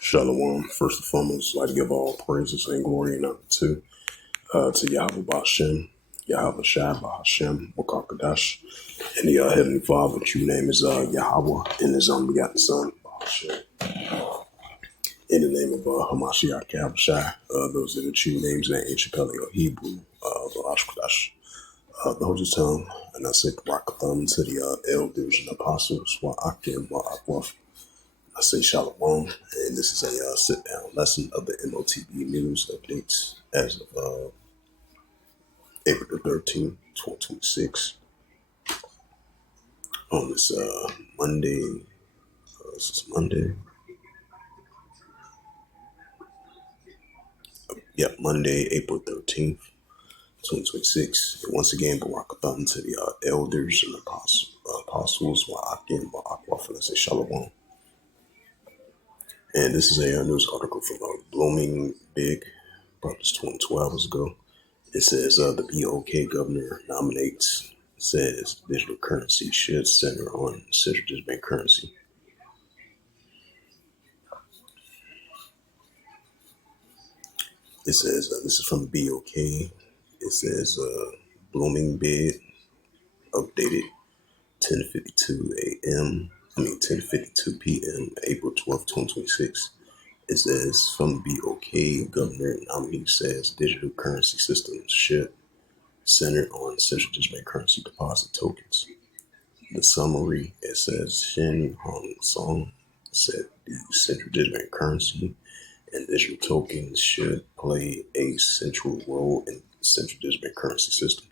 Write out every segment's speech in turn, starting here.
Shalom. First and foremost, I'd like to give all praises and glory and honor to Yahweh Ba'Shem, Yahweh Shai Ba'Shem, Wakakadash, and the Heavenly Father, true name is Yahweh, and His unbegotten Son, Ba'Shem. In the name of Hamashiach Yahushai, those are the true names in ancient Paleo Hebrew, Ba'Ashkadash, the Holy Tongue, and I say Barakatham to the elders and apostles, Wa'akim, Wa'akwaf. I say Shalom, and this is a sit-down lesson of the M.O.T.B news updates as of April the 13th, 2026. On this Monday, Monday, April 13th, 2026. And once again, Barakatham to the elders and apostles, Wa'akim, Wa'akwaf, and I say Shalom. And this is a news article from Blooming Big, about 20 hours ago. It says the B.O.K. governor says digital currency should center on central bank currency. It says, this is from B.O.K. It says Blooming Bid, updated 10:52 p.m., April 12th, 2026. It says from B.O.K. governor nominee says digital currency systems should center on central bank currency deposit tokens. The summary, it says Shin Hong Song said the central bank currency and digital tokens should play a central role in the central bank currency system.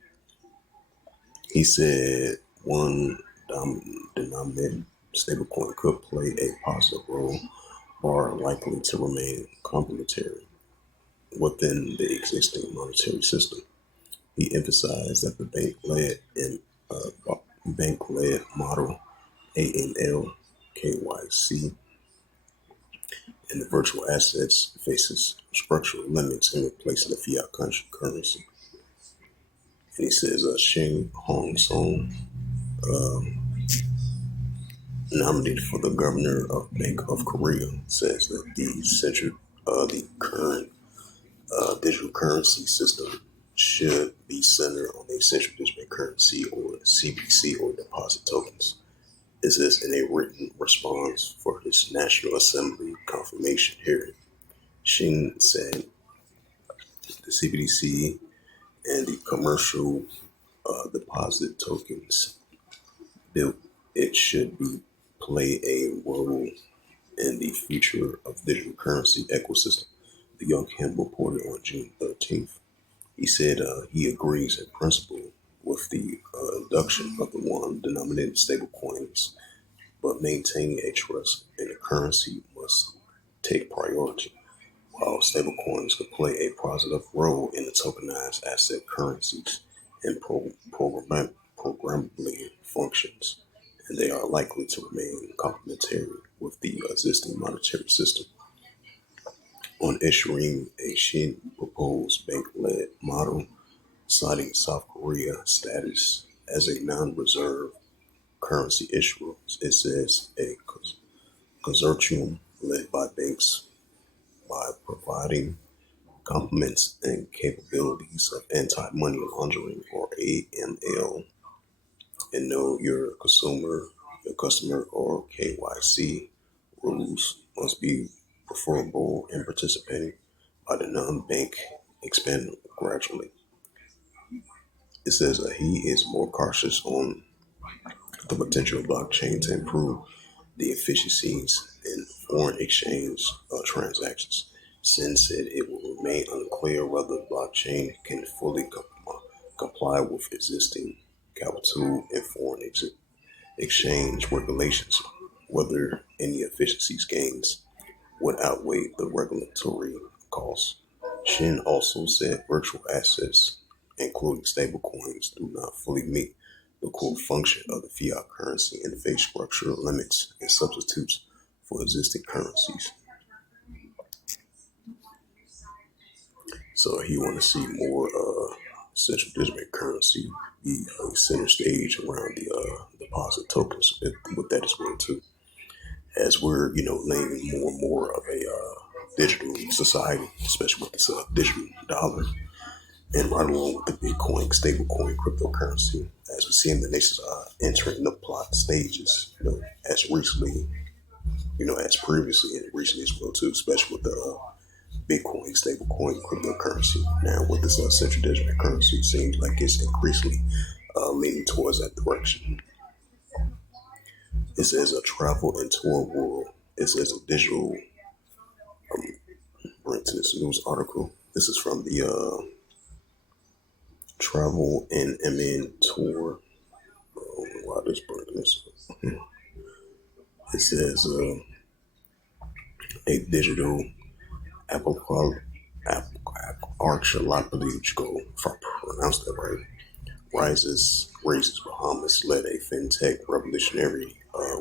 He said one denominated stablecoin could play a positive role or are likely to remain complementary within the existing monetary system. He emphasized that the bank-led model, AML, KYC, and the virtual assets faces structural limits in replacing the fiat currency. And he says Shin Hong Song, nominated for the governor of Bank of Korea, says that the current digital currency system should be centered on a central bank currency or CBC or deposit tokens. It says in a written response for his National Assembly confirmation hearing, Shin said the CBDC and the commercial deposit tokens built it should play a role in the future of digital currency ecosystem. The Young Him reported on June 13th. He said he agrees in principle with the induction of the one denominated stable coins, but maintaining a trust in the currency must take priority. While stablecoins could play a positive role in the tokenized asset currencies and programmably functions, and they are likely to remain complementary with the existing monetary system. On issuing a Shin proposed bank-led model, citing South Korea status as a non-reserve currency issuer, it says a consortium led by banks by providing complements and capabilities of anti-money laundering or AML and know your customer or KYC rules must be preferable in participating by the non-bank expand gradually. It says he is more cautious on the potential of blockchain to improve the efficiencies in foreign exchange transactions. Sin said it will remain unclear whether blockchain can fully comply with existing capital and foreign exchange regulations, whether any efficiencies gains would outweigh the regulatory costs. Shin also said virtual assets, including stablecoins, do not fully meet the core function of the fiat currency and face structural limits and substitutes for existing currencies. So he want to see more central bank currency be center stage around the deposit tokens with that as well too. as we're laying more and more of a digital society, especially with this digital dollar, and right along with the Bitcoin, stablecoin, cryptocurrency, as we see in the nations entering the plot stages, as recently, as previously and recently as well too, especially with the Bitcoin, stablecoin, cryptocurrency. Now with this central digital currency, it seems like it's increasingly leaning towards that direction. It says a travel and tour world. It says a digital. Bring to this news article. This is from the Travel and MN Tour. Why this bring this? It says a digital apple archipelago, if I pronounced that right, raises Bahamas led a fintech revolutionary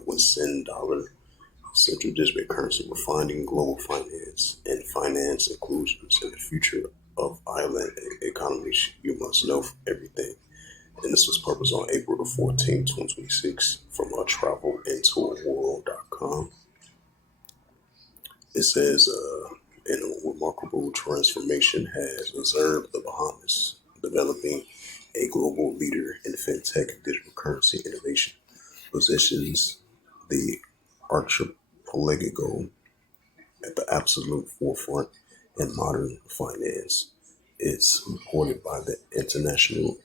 with Sin Dollar central digital currency, refining global finance and finance inclusions in the future of island economies. You must know everything. And this was published on April the 14th, 2026 from travelintoworld.com. It says, in a remarkable transformation has observed the Bahamas developing a global leader in fintech and digital currency innovation, positions the archipelago at the absolute forefront in modern finance. It's reported by the international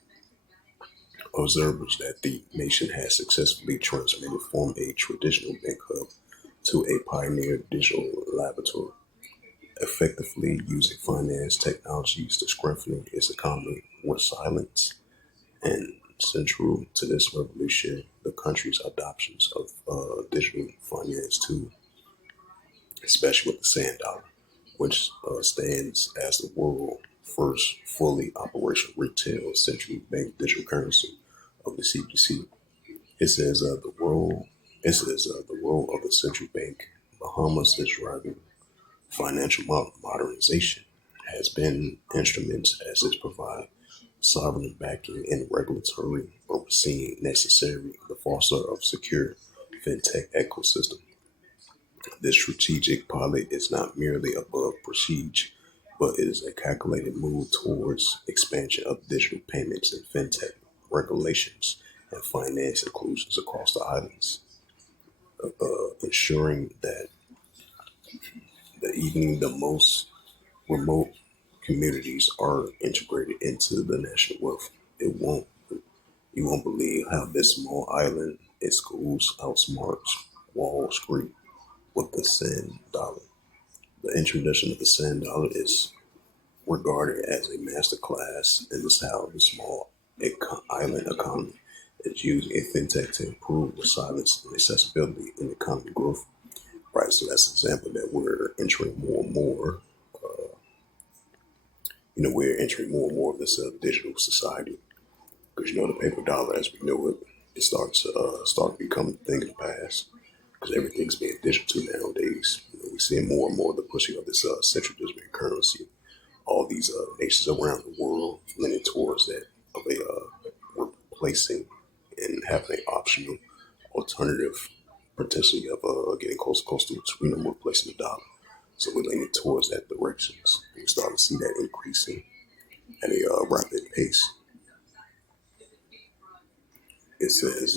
observers that the nation has successfully transformed from a traditional bank hub to a pioneer digital laboratory, effectively using finance technologies to strengthen its economy with silence. And central to this revolution, the country's adoptions of digital finance too, especially with the sand dollar, which stands as the world's first fully operational retail central bank digital currency of the CBC. It says the role. It says the role of the central bank, Bahamas is driving financial modernization, has been instruments as it provide sovereign backing and regulatory overseeing necessary the foster of secure fintech ecosystem. This strategic pilot is not merely above prestige, but it is a calculated move towards expansion of digital payments and fintech regulations and finance inclusions across the islands, ensuring that even the most remote communities are integrated into the national wealth. It won't You won't believe how this small island in schools outsmarts Wall Street with the sand dollar. The introduction of the sand dollar is regarded as a master class in this how the small island economy is using a fintech to improve resilience and accessibility in economic growth. Right, so that's an example that we're entering more and more. We're entering more and more of this digital society because the paper dollar, as we know it, it starts start to become a thing of the past because everything's being digital nowadays. We're seeing more and more the pushing of this central digital currency. All these nations around the world leaning towards that of a replacing and having an optional alternative potentially of getting close to replacing the dollar. So we're leaning towards that directions. We're starting to see that increasing at a rapid pace. It says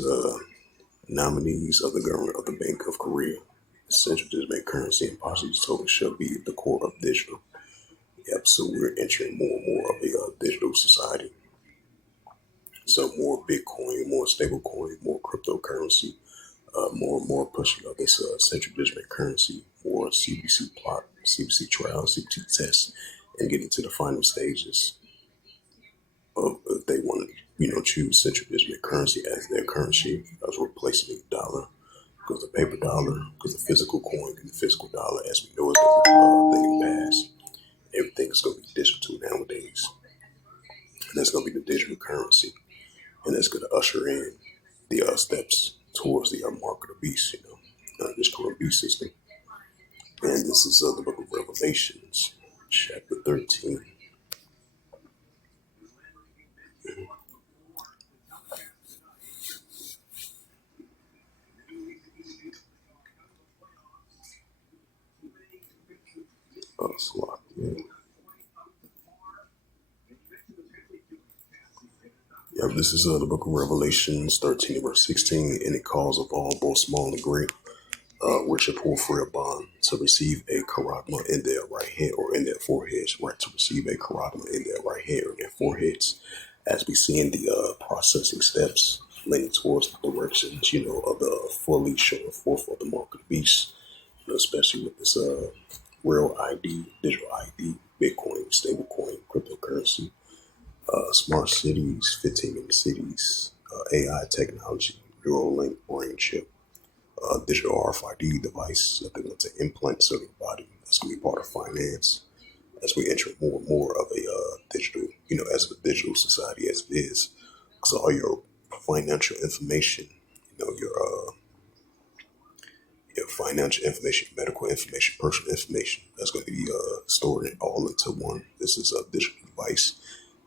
nominees of the government of the Bank of Korea, central digital currency and policy token shall be the core of digital. Yep, so we're entering more and more of a digital society. So more Bitcoin, more stablecoin, more cryptocurrency, more and more pushing of this central digital currency, more CBC plot, CBC trial, CBC tests, and getting to the final stages of if they want to, choose central digital currency as their currency as replacing the dollar. Because the paper dollar, because the physical coin and the physical dollar, as we know, is going to be a thing in the past. Everything is going to be digital nowadays. And that's going to be the digital currency. And that's going to usher in the steps towards the mark of the beast, this current beast system. And this is the book of Revelations, chapter 13. Slot, yeah. Yeah, this is the book of Revelations 13, verse 16, and it calls of all, both small and great, which are poor for a bond, to receive a charagma in their right hand or in their foreheads, right? To receive a charagma in their right hand or in their foreheads, as we see in the processing steps leading towards the directions, of the fully showing forth of the mark of the beast, especially with this real ID, digital ID, Bitcoin, stablecoin, cryptocurrency, smart cities, 15-minute cities, AI technology, Neuralink brain chip, digital RFID device that they want to implant into your body. That's going to be part of finance as we enter more and more of a digital, as a digital society as it is. Because all your financial information, your financial information, medical information, personal information, that's going to be stored all into one. This is a digital device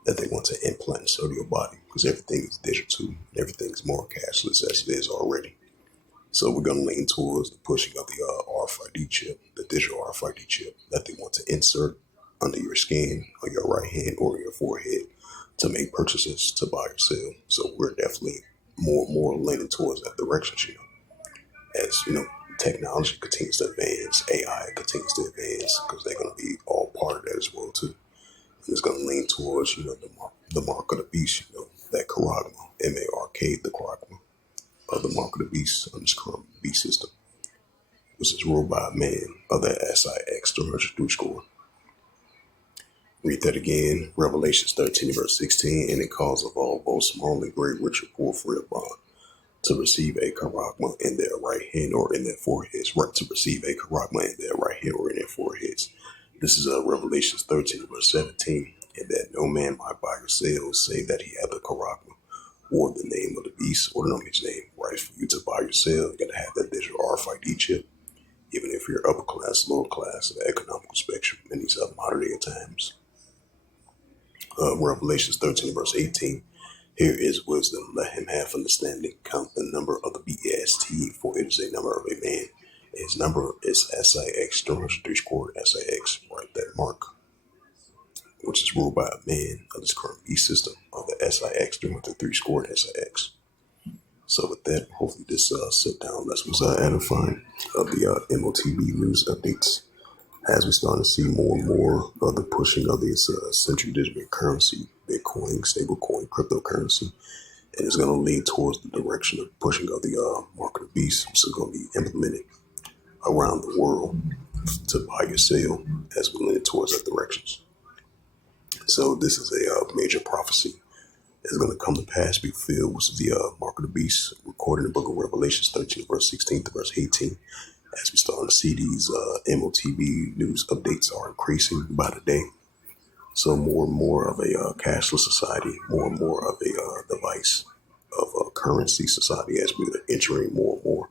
that they want to implant into your body because everything is digital, everything's more cashless as it is already. So we're going to lean towards the pushing of the RFID chip, the digital RFID chip that they want to insert under your skin, on your right hand or your forehead to make purchases, to buy or sell. So we're definitely more and more leaning towards that direction, as technology continues to advance, AI continues to advance because they're going to be all part of that as well too. And it's going to lean towards the mark of the beast, that charagma, MARK, the charagma of the mark of the beast on this current beast system, which is ruled by a man of that SIX 303 score. Read that again, Revelations 13 verse 16, and it calls of all, both small and great, rich or poor, free or bond, to receive a charagma in their right hand or in their foreheads. Right, to receive a charagma in their right hand or in their foreheads. This is Revelations 13 verse 17, and that no man might buy or sell, save that he have the charagma, or the name of the beast, or know his name. Right, for you to buy or sell, you gotta have that digital RFID chip, even if you're upper class, lower class, the economical spectrum in these modern day times. Revelations 13 verse 18. Here is wisdom, let him have understanding. Count the number of the beast, for it is a number of a man. His number is SIX 303 squared SIX, right? That mark, which is ruled by a man of this current beast system of the SIX 303 squared SIX. So with that, hopefully this sit down lesson was edifying of the M.O.T.B news updates as we start to see more and more of the pushing of this central digital currency, Bitcoin, stablecoin, cryptocurrency, and it's going to lead towards the direction of pushing of the market of beast, which is going to be implemented around the world to buy or sell as we lean towards that directions. So this is a major prophecy that's going to come to pass, be fulfilled, which is the mark of the beast, recorded in the book of Revelations 13, verse 16 to verse 18. As we start to see these M.O.T.B news updates are increasing by the day. So more and more of a cashless society, more and more of a device of a currency society as we're entering more and more.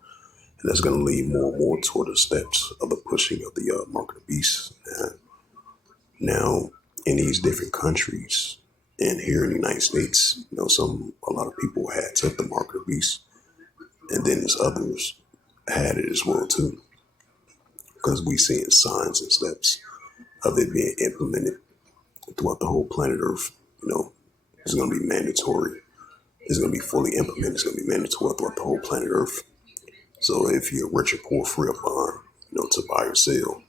And that's going to lead more and more toward the steps of the pushing of the market of beast. And now in these different countries and here in the United States, a lot of people had took the market of beast, and then there's others had it as well too, because we seeing signs and steps of it being implemented throughout the whole planet Earth. It's going to be mandatory. It's going to be fully implemented. It's going to be mandatory throughout the whole planet Earth. So if you're rich or poor, free or bond, to buy or sell.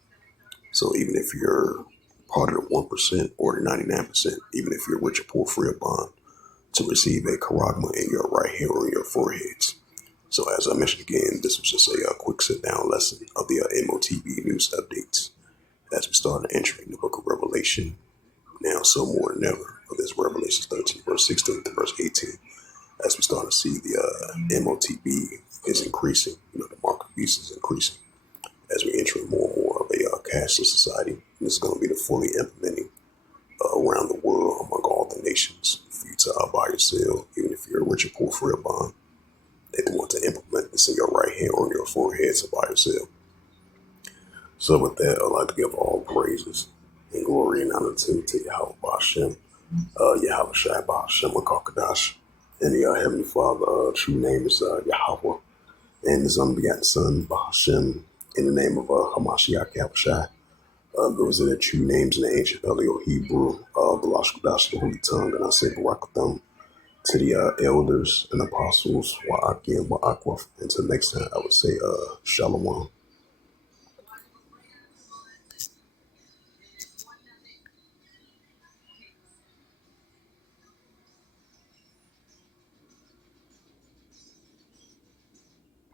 So even if you're part of the 1% or the 99%, even if you're rich or poor, free or bond, to receive a charagma in your right hand or in your foreheads. So as I mentioned again, this was just a quick sit-down lesson of the M.O.T.B news updates as we start entering the book of Revelation. Now, so more than ever, of this Revelation 13, verse 16 to verse 18, as we start to see the M.O.T.B is increasing, the market of beast is increasing as we enter more and more of a cashless society. And this is going to be the fully implementing around the world among all the nations for you to buy or sell, even if you're a rich or poor, free or bond. They want to implement this in your right hand or in your forehead to buy or sell. So with that, I'd like to give all praises and glory and honor to Yahweh Bashem, Yahweh Shai Bashem Kakadash, and the Heavenly Father. True name is Yahweh, and His unbegotten Son Bashem, in the name of Hamashiach Yahweh Shai, Those are the true names in the ancient Paleo Hebrew, Balashko Dash, the Holy Tongue, and I say Barakatham to the elders and apostles, Wa'aki and Wa'akwa. Until next time, I would say Shalom.